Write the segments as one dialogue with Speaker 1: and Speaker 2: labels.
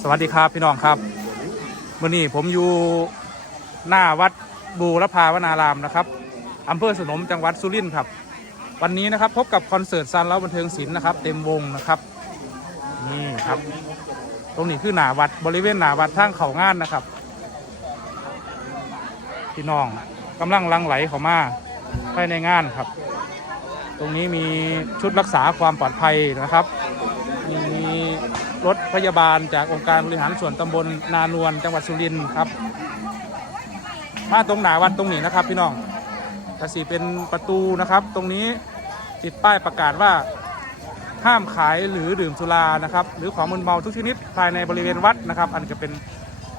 Speaker 1: สวัสดีครับพี่น้องครับมื่อนี้ผมอยู่หน้าวัดบูรพาวนารามนะครับอำเภอสนมจังหวัดสุรินทร์ครับ วันนี้นะครับพบกับคอนเสิร์ตซันเล้าบันเทิงศิลป์นะครับ เต็มวงนะครับนี่ครับ ตรงนี้คือหนาวัดบริเวณหนาวัดทางเขางานนะครับ พี่น้องกำลังลังไหลเขามาภายในงานครับ รงนี้มีชุดรักษาความปลอดภัยนะครับ มีรถพยาบาลจากองค์การบริหารส่วนตำบลนานวลจังหวัดสุรินทร์ครับ มาตรงหนาวัดตรงนี้นะครับพี่น้องกสีเป็นประตูนะครับ ตรงนี้ติดป้ายประกาศว่าห้ามขายหรือดื่มสุรานะครับ หรือของมึนเมาทุกชนิดภายในบริเวณวัดนะครับ อันก็เป็น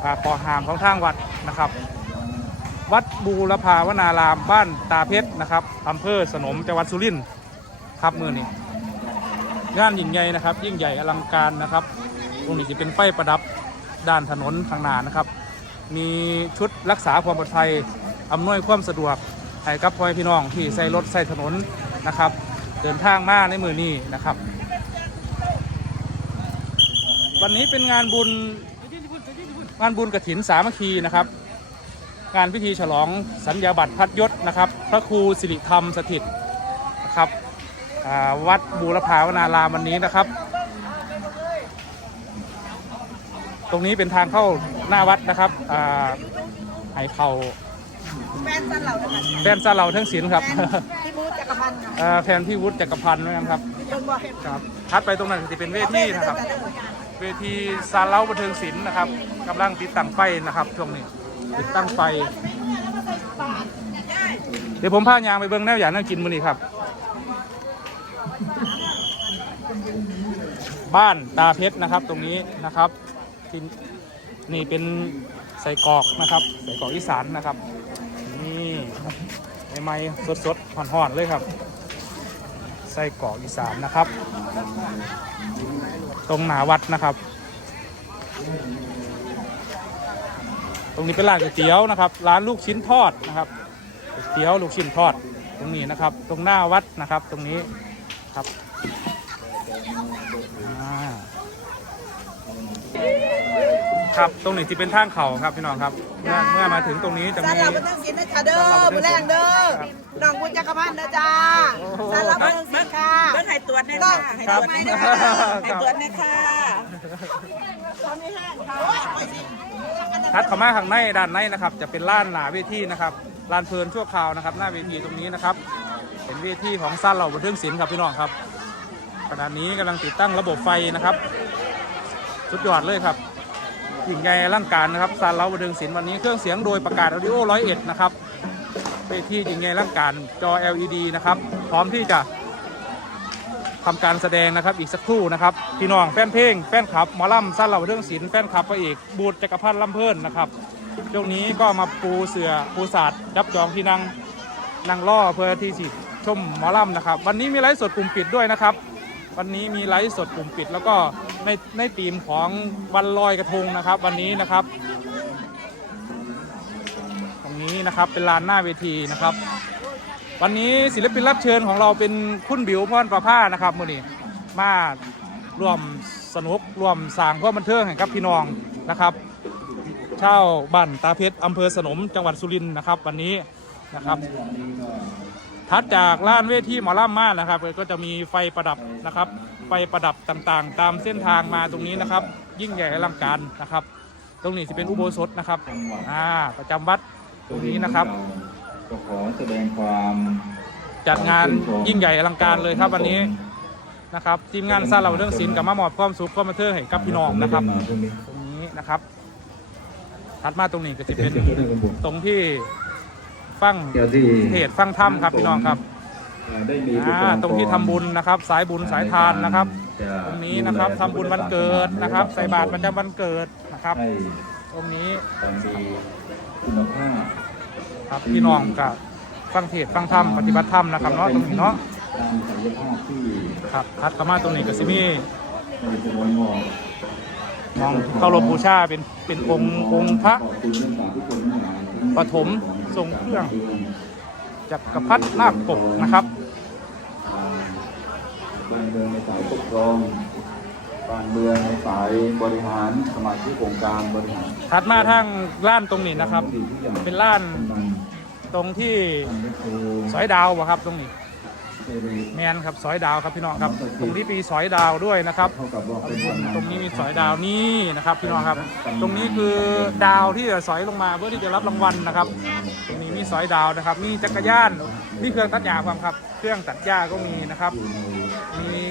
Speaker 1: อ่าข้อหามของทางวัดนะครับ วัดบูรพาวนารามบ้านตาเพชรนะครับอำเภอสนมจังหวัดสุรินทร์ ครับมือนี้งานยิ่งใหญ่นะครับ ยิ่งใหญ่อลังการนะครับตรงนี้จะเป็นไฟประดับด้านถนนข้างหน้านะครับ มีชุดรักษาความปลอดภัยอำนวยความสะดวกให้กับพ่อพี่น้องที่ใส่รถใส่ถนนนะครับ เดินทางมาในมือนี้นะครับ วันนี้เป็นงานบุญงานบุญกระถินสามัคคีนะครับ งานพิธีฉลองสัญญาบัตรพัดยศนะครับ พระครูสิริธรรมสถิตนะครับ วัดบูรพาวนารามวันนี้นะครับ ตรงนี้เป็นทางเข้าหน้าวัดนะครับอ่าไห้เขา
Speaker 2: แฟนสันเหล่านะคะ
Speaker 1: แฟนซาเหล่าทั้งศิลป์ครับ
Speaker 2: พี่บูธจักรพันธ์ค่ะ
Speaker 1: อ่าแฟนพี่วุฒิจักรพันธ์นะครับ
Speaker 2: เดินบ่อย
Speaker 1: ครับทัดไปตรงนั้นจะเป็นเวทีนะครับ เวทีซาเล้าบันเทิงศิลป์นะครับกำลังติดตั้งไฟนะครับช่วงนี้ติดตั้งไฟเดี๋ยวผมพายางไปเบิ้งแนวอย่างนั่งกินมื้อนี้ครับ บ้านตาเพชรนะครับ ตรงนี้นะครับที่นี่เป็นใส่กรอกนะครับใส่กรอกอีสานนะครับ นี่ครับใหม่ๆสดๆห่อนๆเลยครับ ใส่กรอกอีสานนะครับ ตรงหนาวัดนะครับ ตรงนี้เป็นร้านก๋วยเตี๋ยวนะครับ ร้านลูกชิ้นทอดนะครับก๋วยเตี๋ยวลูกชิ้นทอดตรงนี้นะครับ ตรงหน้าวัดนะครับ ตรงนี้ครับอ่า ครับ ตรงนี้ที่เป็นทางเขาครับพี่น้องครับ เมื่อเมื่อมาถึงตรงนี้จะ
Speaker 2: สัน
Speaker 1: มี
Speaker 2: เหล่าบันเทิงศิลป์นะจ๊ะเด้อมือแรงเด้อน้องบุญจักรพันธ์นะจ้าสันเหล่าบันเทิงศิลป์ค่ะ
Speaker 3: เบิ่งให้ตรวจแน่
Speaker 2: ต้อ
Speaker 3: ค่ะ
Speaker 2: ง
Speaker 3: ให้
Speaker 2: ให้
Speaker 3: ตร
Speaker 2: ตัว
Speaker 3: จ
Speaker 2: จไม่
Speaker 3: แน่
Speaker 2: ได้
Speaker 3: ค่ะ
Speaker 2: ค่ะ
Speaker 3: ให้ตรวจแน่ค่ะ
Speaker 2: ตอนนี้แห้งค่ะ
Speaker 1: ทัดเข้ามาข้างในด้านในนะครับ จะเป็นล้านหนาเวทีนะครับลานเพลินชั่วคราวนะครับ หน้าเวทีตรงนี้นะครับ เป็นเวทีของสั้นเหล่าบันเทิงศิลป์ครับพี่น้องครับขณะนี้กำลังติดตั้งระบบไฟนะครับ สุดยอดเลยครับ ยิ่งใหญ่อลังการนะครับซานเล้าบันเทิงศิลป์วันนี้เครื่องเสียงโดยประกาศออดิโอร้อยเอ็ดนะครับเวทียิ่งใหญ่อลังการจอ LED นะครับ พร้อมที่จะทำการแสดงนะครับอีกสักครู่นะครับพี่น้องแฟนเพลงแฟนคลับหมอลำซานเหล่าบันเทิงศิลป์แฟนคลับพระเอกบูตรจักรพันธ์ลำเพลินนะครับช่วงนี้ก็มาปูเสือปูศาสตร์จับจองที่นั่งนั่งล่อเพื่อที่สิชมหมอลำนะครับ วันนี้มีไลฟ์สดกลุ่มปิดด้วยนะครับ วันนี้มีไลฟ์สดกลุ่มปิด แล้วก็ในในธีมของวันลอยกระทงนะครับ วันนี้นะครับ ตรงนี้นะครับเป็นลานหน้าเวทีนะครับ วันนี้ศิลปินรับเชิญของเราเป็นคุณบิวพรประภานะครับมือนี้มาร่วมสนุกร่วมสร้างความบันเทิงให้กับพี่น้องนะครับเช่าบ้านตาเพชรอำเภอสนมจังหวัดสุรินทร์นะครับ วันนี้นะครับ ถัดจากล้านเวทีหมอล่ำมานะครับ ก็จะมีไฟประดับนะครับ ไฟประดับต่างๆ ตามเส้นทางมาตรงนี้นะครับ ยิ่งใหญ่อลังการนะครับ ตรงนี้จะเป็นอุโบสถนะครับอ่าประจำวัดตรงนี้นะครับ
Speaker 4: ก็ขอแสดงความ
Speaker 1: จัดงานยิ่งใหญ่อลังการเลยครับวันนี้นะครับทีมงานสร้างเราเรื่องศิลป์กับมาหมอบความสุขความบันเทิงให้กับพี่น้องนะครับตรงนี้นะครับถัดมาตรงนี้ก็จะเป็นตรงที่ ฟัง
Speaker 4: เดี๋ยวที่
Speaker 1: เทศน์ฟังธรรมครับพี่น้องครับ
Speaker 4: อ่าได้มี
Speaker 1: อ่าตรงที่ทำบุญนะครับ สายบุญสายทานนะครับตรงนี้นะครับทำบุญวันเกิดนะครับ ใส่บาตรประจำวันเกิดนะครับ
Speaker 4: ให้
Speaker 1: ตรงนี้
Speaker 4: ความดีคุณภาพ
Speaker 1: ครับพี่น้องกับฟังเทศน์ฟังธรรมปฏิบัติธรรมนะครับเนาะตรงนี้เนาะ
Speaker 4: ตามศักยภาพที่
Speaker 1: ครับทัดเข้ามาตรงนี้ก็สิมี
Speaker 4: ในจำนวนงอก
Speaker 1: มองเคารพบูชาเป็นเป็นองค์องค์พระ
Speaker 4: ขอบคุณเรื่องสาธุชนทั้งหลาย
Speaker 1: ปฐมทรงเครื่องจักรพรรดินาคปกนะครับ
Speaker 4: ทางกการเมืองในสายปกครองการเมืองในสายบริหารสมาชิกองค์การบริหาร
Speaker 1: ถัดมาทางล้านตรงนี้นะครับ
Speaker 4: ที่ทุกอย่าง
Speaker 1: เป็นล้าน
Speaker 4: กำลัง
Speaker 1: ตรงที่
Speaker 4: ทำให้โต
Speaker 1: สอยดาวอะครับตรงนี้
Speaker 4: เจริญ
Speaker 1: แมนครับสอยดาวครับพี่น้องครับ ตรงนี้มีสอยดาวด้วยนะครับ
Speaker 4: เท่ากับว่าเป็นวัน
Speaker 1: ตรงนี้มีสอยดาวนี่นะครับ พี่น้องครับ ตรงนี้คือดาวที่จะสอยลงมาเพื่อที่จะรับรางวัลนะครับ ตรงนี้มีสอยดาวนะครับ มีจักรยานมีเครื่องตัดหญ้าความครับ เครื่องตัดหญ้าก็มีนะครับ มี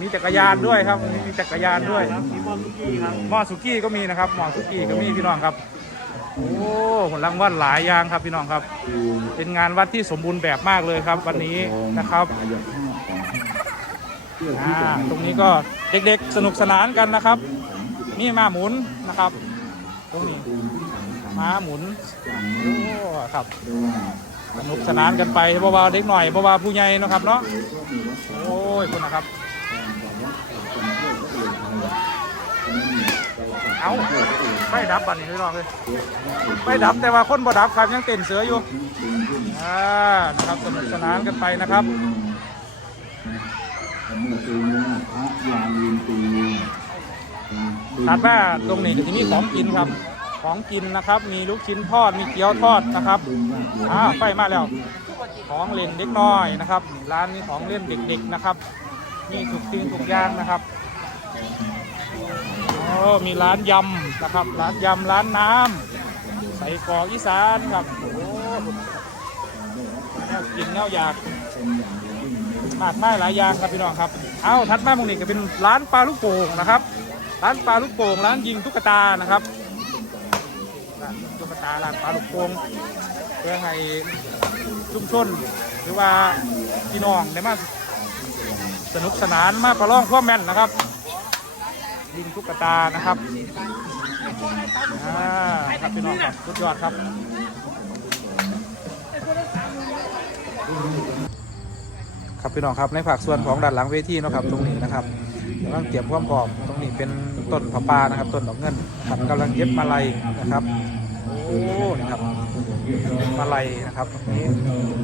Speaker 1: มีจักรยานด้วยครับมีจักรยานด้วยหม้อสุกี้ก็มีนะครับหม้อสุกี้ก็มีพี่น้องครับ โอ้ผลรางวัลหลายอย่างครับพี่น้องครับ
Speaker 4: คือ
Speaker 1: เป็นงานวัดที่สมบูรณ์แบบมากเลยครับ วันนี้นะครับ
Speaker 4: กายภาพของเพื่อที่
Speaker 1: อ่า
Speaker 4: จะให้
Speaker 1: ตรงนี้ก็เด็กๆสนุกสนานกันนะครับ นี่ม้าหมุนนะครับ ตรงนี้
Speaker 4: ภูมิที่สำคัญ
Speaker 1: ม้าหมุน
Speaker 4: อย่าง
Speaker 1: โอ้
Speaker 4: นี้
Speaker 1: ครับ
Speaker 4: เรียกว่า
Speaker 1: สนุกสนานกันไปเบาๆเด็กหน่อยเบาๆผู้ใหญ่เนาะครับเนาะโอ้ยคุณนะครับ เอาไฟดับบัดนี้พี่น้องเลยไฟดับแต่ว่าคนบ่ดับครับยังเต้นเสืออยู่อ่านะครับสนุกสนานกันไปนะครับถัดมาตรงนี้จะมีของกินครับ ของกินนะครับ มีลูกชิ้นทอดมีเกี๊ยวทอดนะครับอ่าไฟมาแล้ว ของเล่นเด็กน้อยนะครับร้านนี้ของเล่นเด็กๆนะครับมีถูกสิ่งถูกอย่างนะครับ โอ้มีร้านยำนะครับ ร้านยำร้านน้ำใส่กรอกอีสานครับโอ้แนวกินแนวอยากมากมายหลายอย่างครับพี่น้องครับเอาถัดมาตรงนี้ก็เป็นร้านปลาลูกโป่งนะครับ ร้านปลาลูกโป่งร้านยิงตุ๊กตานะครับตุ๊กตาร้านปลาลูกโป่งเพื่อให้ชุมชนหรือว่าพี่น้องได้มาสนุกสนานมาประลองความแม่นนะครับ ยิงตุ๊กตานะครับอ่าครับพี่น้องครับสุดยอดครับครับพี่น้องครับในภาคส่วนของด้านหลังเวทีเนาะครับตรงนี้นะครับกำลังเตรียมความพร้อมตรงนี้เป็นต้นผาปานะครับต้นดอกเงินครับกำลังเย็บมาลัยนะครับโอ้นะครับมาลัยนะครับนี่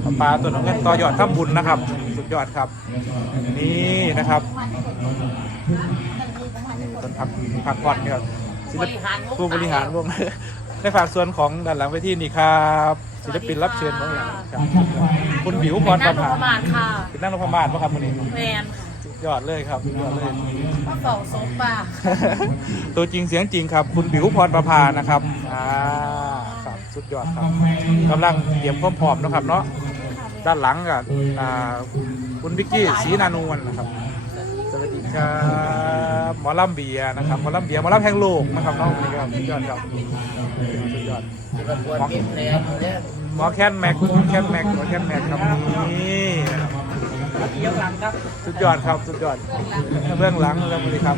Speaker 1: ผาปาต้นดอกเงินต่อยอดทำบุญนะครับ สุดยอดครับนี่นะครับ นี่ต้นพักพักผ่อนนี่ครับศิลปผู้บริหารวงในภาคส่วนของด้านหลังเวทีนี่ครับศิลปินรับเชิญของเราครับคุณบิวพรประ
Speaker 3: นั่ง
Speaker 1: ภา
Speaker 3: ประมาณค่ะ
Speaker 1: เป็นนั่งรถพม่านปะครับวันนี้
Speaker 3: แมน
Speaker 1: สุดยอดเลยครับสุดยอดเลย
Speaker 3: มาเฝ้าศพป่า
Speaker 1: ตัวจริงเสียงจริงครับ คุณบิวพรประภานะครับอ่าครับสุดยอดครับกำลังเตรียมความพร้อมนะครับเนาะด้านหลังกับอ่าคุณวิกกี้ศรีนานวลนะครับ สวัสดีครับหมอลำเบียร์นะครับหมอลำเบียร์หมอลำแห่งโลกนะครับน้องนนี้ครับสุดยอดครับสุดยอดหมอหมอแคนแม็กหมอแคนแม็กหมอแคนแม็กครับนี่นะครับสุดยอดครับสุดยอดเบื้องหลังครับสวัสดีครับ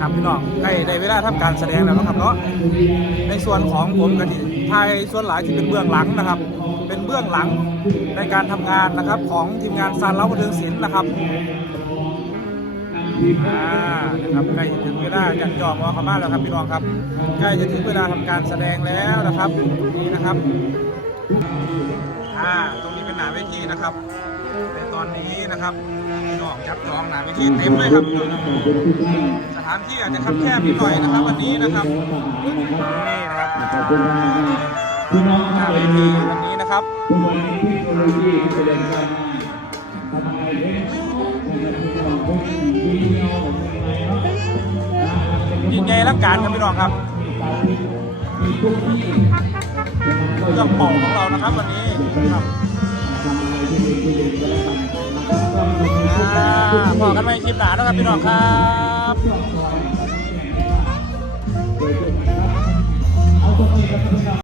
Speaker 1: ครับพี่น้องได้ได้เวลาทำการแสดงแล้วนะครับเนาะในส่วนของผมกับที่ไทยส่วนหลายที่เป็นเบื้องหลังนะครับ บื้องหลังในการทำงานนะครับของทีมงานซานเล้าบันเทิงศิลป์นะครับอ่านะครับใกล้จะถึงเวลาจันจองวอขมาแล้วครับพี่น้องครับใกล้จะถึงเวลาทำการแสดงแล้วนะครับนี่นะครับอ่าตรงนี้เป็นหนาเวทีนะครับในตอนนี้นะครับพี่น้องจับจองหนาเวทีเต็มเลยครับสถานที่อาจจะคับแคบนิดหน่อยนะครับ วันนี้นะครับนี่นะครับ
Speaker 4: ขอบคุณมากนะครับพี่น้อง
Speaker 1: หน้าเวทีวันนี้นะครับ
Speaker 4: ทุกคนที่โปรดีแสดงการทำอะไรเนี่ยนะครับทุกคนที่ดีเนาะอะไรเนาะ
Speaker 1: ยิ่งใหญ่รักการครับพี่น้องครับเครื่องเป่าของเรานะครับวันนี้ครับ
Speaker 4: ทำอะไรที่ดีที่ดีก็แล้วกันนะครับ
Speaker 1: อ่าพอกันไหมคลิปหนาแล้วครับพี่น้องครับ